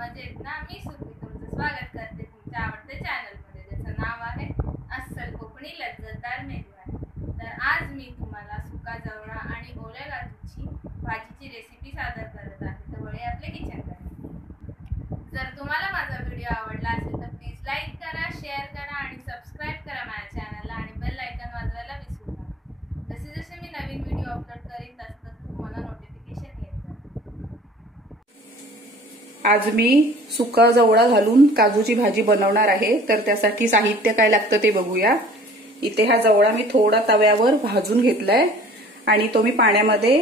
मजेत ना? मी सुखी तुमचं स्वागत करते तुमच्या आवडत्या चॅनलमध्ये, ज्याचं नाव आहे अस्सल कोकणी लज्जतदार मेजवानी। तर आज मी तुम्हाला सुका जवळा आणि ओल्या काजूची भाजीची रेसिपी सादर करत आहे। तर वळूया आपल्या किचनकडे। जर तुम्हाला माझा व्हिडिओ आवडला असेल तर प्लीज लाईक करा, शेअर करा आणि सबस्क्राईब करा माझ्या चॅनलला आणि बेल आयकॉन वाजवायला विसरू नका। जसे जसे मी नवीन व्हिडिओ अपलोड करीन तसं तुम्हाला नोटिफिकेशन येईल। आज मी सुका जवळा घालून काजूची भाजी बनवणार आहे। तर त्यासाठी साहित्य काय लागतं ते बघूया। इथे हा जवळा मी थोडा तव्यावर भाजून घेतलाय आणि तो मी पाण्यामध्ये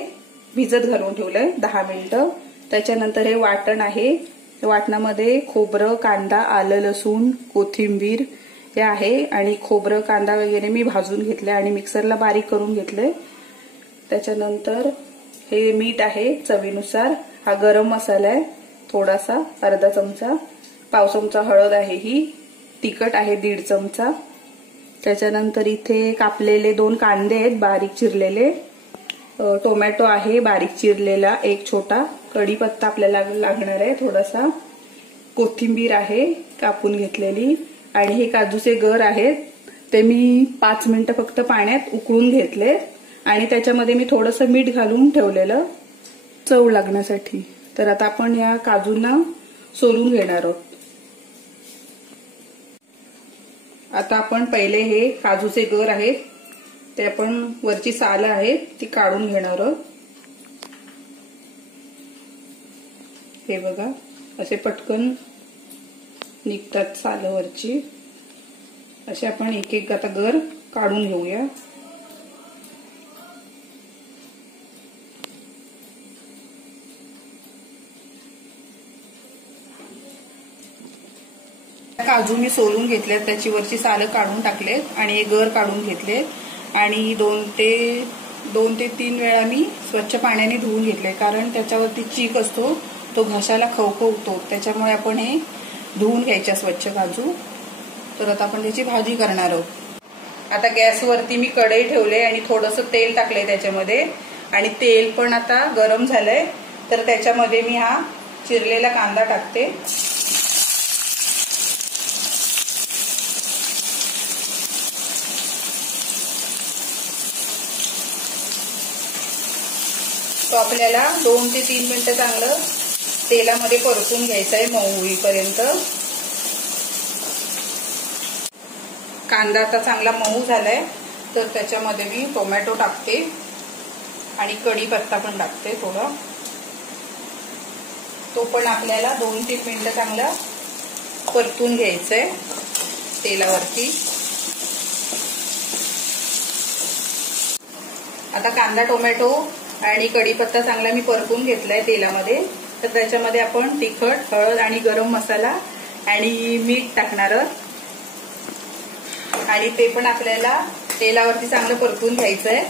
भिजत घालून ठेवलाय 10 मिनिटं। त्याच्यानंतर हे वाटण आहे, वाटणामध्ये खोबरं, कांदा, आलं, लसूण, कोथिंबीर हे आहे आणि खोबरं, कांदा वगैरे मी भाजून घेतले आणि मिक्सरला बारीक करून घेतले। त्याच्यानंतर हे मीठ आहे चवीनुसार, हा गरम मसाला आहे थोडासा अर्धा चमचा, पाव चमचा हळद आहे, ही तिखट आहे 1.5 चमचा। त्याच्यानंतर इथे कापलेले 2 कांदे आहेत बारीक चिरलेले, टोमॅटो आहे बारीक चिरलेला 1 छोटा, कढीपत्ता आपल्याला लागणार आहे थोडासा, कोथिंबीर आहे कापून घेतलेली आणि हे काजूचे गर आहेत ते मी 5 मिनिटं फक्त पाण्यात उकळून घेतले आणि त्याच्यामध्ये मी थोडंसं मीठ घालून ठेवलेलं चव लागण्यासाठी। तर आता आपण या काजूंना सोलून घेणार आहोत। आता आपण पहिले हे काजूचे गर आहेत ते आपण वरची साल आहेत ती काढून घेणार आहोत। हे बघा असे पटकन निघतात साल वरची, असे आपण एक एक आता गर काढून घेऊया। काजू मी सोलून घेतले, त्याची वरची सालं काढून टाकलेत आणि हे गर काढून घेतले आणि 2 ते 3 वेळा मी स्वच्छ पाण्याने धुवून घेतले, कारण त्याच्यावरती चीक असतो तो घशाला खवखवतो, त्याच्यामुळे आपण हे धुवून घ्यायचे स्वच्छ काजू। तर आता आपण त्याची भाजी करणार आहोत। आता गॅसवरती मी कढई ठेवले आणि थोडंसं तेल टाकलंय त्याच्यामध्ये आणि तेल पण आता गरम झालंय। तर त्याच्यामध्ये मी हा चिरलेला कांदा टाकते तो आपल्याला 2 ते 3 मिनिटं चांगलं तेलामध्ये परतून घ्यायचं आहे मऊ होईपर्यंत। कांदा आता चांगला मऊ झालाय तर त्याच्यामध्ये मी टोमॅटो टाकते आणि कढीपत्ता पण टाकते थोडा, तो पण आपल्याला 2 ते 3 मिनिटं चांगला परतून घ्यायचंय तेलावरती। आता कांदा, टोमॅटो आणि कढीपत्ता चांगला मी परतून घेतलाय तेलामध्ये। तर त्याच्यामध्ये आपण तिखट, हळद आणि गरम मसाला आणि मीठ टाकणार आणि ते पण आपल्याला तेलावरती चांगलं परतून घ्यायचंय।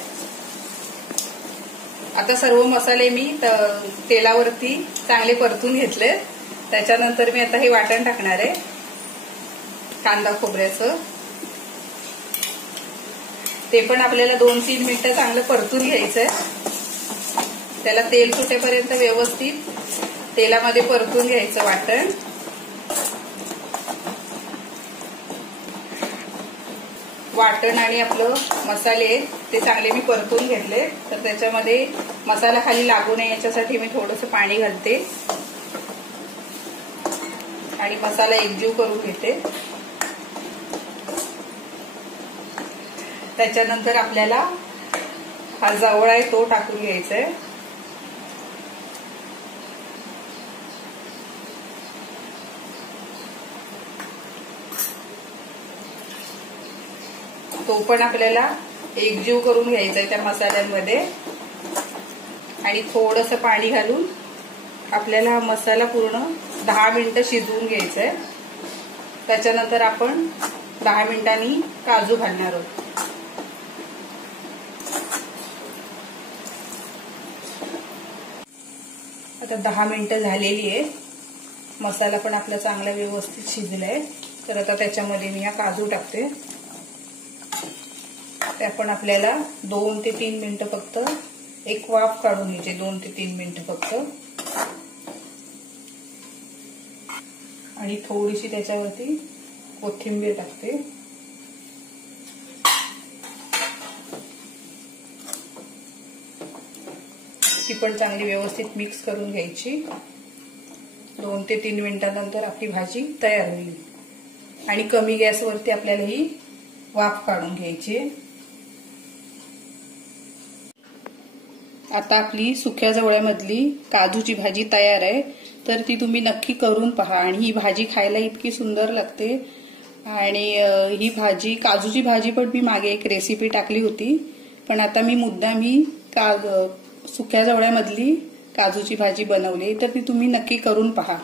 आता सर्व मसाले मी तेलावरती चांगले परतून घेतले। त्याच्यानंतर मी आता हे वाटण टाकणार आहे कांदा खोबऱ्याचं, ते पण आपल्याला 2-3 मिनिटं चांगलं परतून घ्यायचंय। त्याला तेल सुटेपर्यंत व्यवस्थित तेलामध्ये परतून घ्यायचं वाटण। वाटण आणि आपलं मसाले ते चांगले मी परतून घेतले। तर त्याच्यामध्ये मसाला खाली लागू नये याच्यासाठी मी थोडंसं पाणी घालते आणि मसाला एकजीव करून घेते। त्याच्यानंतर आपल्याला हा जवळा आहे तो टाकून घ्यायचा आहे। तो पण आपल्याला एकजीव करून घ्यायचा आहे त्या मसाल्यांमध्ये आणि थोडंसं पाणी घालून आपल्याला हा मसाला पूर्ण 10 मिनिटं शिजवून घ्यायचा आहे। त्याच्यानंतर आपण 10 मिनिटांनी काजू घालणार आहोत। आता 10 मिनिटं झालेली आहे, मसाला पण आपला चांगला व्यवस्थित शिजलाय। तर आता त्याच्यामध्ये मी हा काजू टाकते, ते पण आपल्याला 2 ते 3 मिनिटं फक्त एक वाफ काढून घ्यायची, 2 ते 3 मिनिटं फक्त। आणि थोडीशी त्याच्यावरती कोथिंबीर टाकते. ती पण चांगली व्यवस्थित मिक्स करून घ्यायची. 2 ते 3 मिनिटांनंतर आपली भाजी तयार होईल. आणि कमी गॅसवरती आपल्याला ही वाफ काढून घ्यायची. आता आपली सुक्या जवळ्यामधली काजूची भाजी तयार आहे. तर ती तुम्ही नक्की करून पहा. आणि ही भाजी खायला इतकी सुंदर लागते. आणि ही भाजी काजूची भाजी पण मी मागे एक रेसिपी टाकली होती. पण आता मी मुद्दाम ही सुक्या जवळ्यामधली काजूची भाजी बनवली. तर ती तुम्ही नक्की करून पहा.